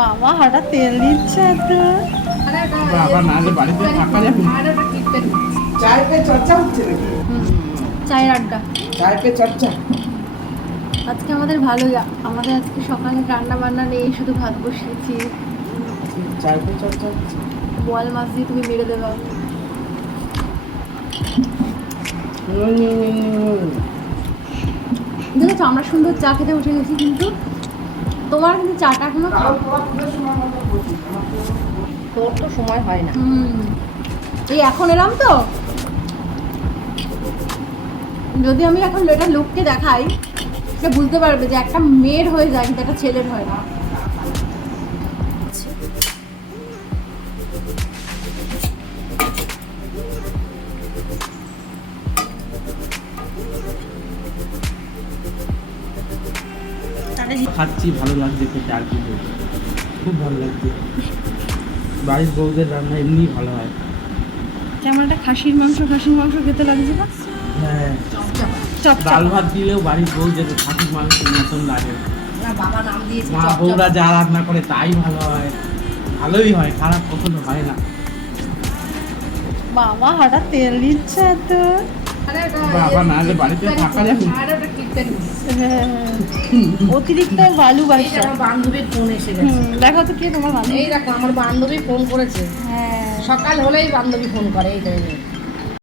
বাবা হঠাৎ তেল দিচ্ছে তো বাবা না যে বাড়িতে থাকা যাবে চায়ের পে চর্চা হচ্ছে নাকি? চায়ের আড্ডা। চায়ের পে চর্চা আজকে আমাদের ভালোই, আমাদের আজকে সকালে রান্না বান্না নেই, শুধু ভাত বসিয়েছি। চায়ের পে চর্চা হচ্ছে। বোয়াল মাছ দিয়ে তুমি মেরে দেবা। দেখেছো আমরা সুন্দর চা খেতে উঠে গেছি, কিন্তু তোমার কিন্তু চাটা এখনো কারণ তোরা পুজোর সময় মতো বসিস, আমার তো তোর তো সময় হয় না। এই এখন এলাম তো, যদি আমি এখন এটা লোককে দেখাই সে বুঝতে পারবে যে একটা মেয়ের হয়ে যায় কিন্তু একটা ছেলের হয় না। খাচ্ছি, ভালো লাগছে খেতে, আর কি বলবো, খুব ভালো লাগছে। বাড়ির বউদের রান্না এমনি ভালো হয়। কেমন একটা খাসির মাংস খেতে লাগছে না? হ্যাঁ, চপ ডাল ভাত দিলেও বাড়ির বউ যেতে খাসির মাংসের মতন লাগে। না, বাবা নাম দিয়েছে মা চপ বউরা চপ। যা রান্না করে তাই ভালো হয়, ভালোই হয়, খারাপ কখনো হয় না। বাবা হঠাৎ তেল দিচ্ছে তো বাবা না যে বাড়িতে থাকা যাবে। অতিরিক্ত বালু এই যে বাসা। আমার বান্ধবীর ফোন এসে গেছে। দেখো তো কে তোমার বান্ধবী? এই দেখো আমার বান্ধবী ফোন করেছে। হ্যাঁ সকাল হলেই বান্ধবী ফোন করে, এই টাইমে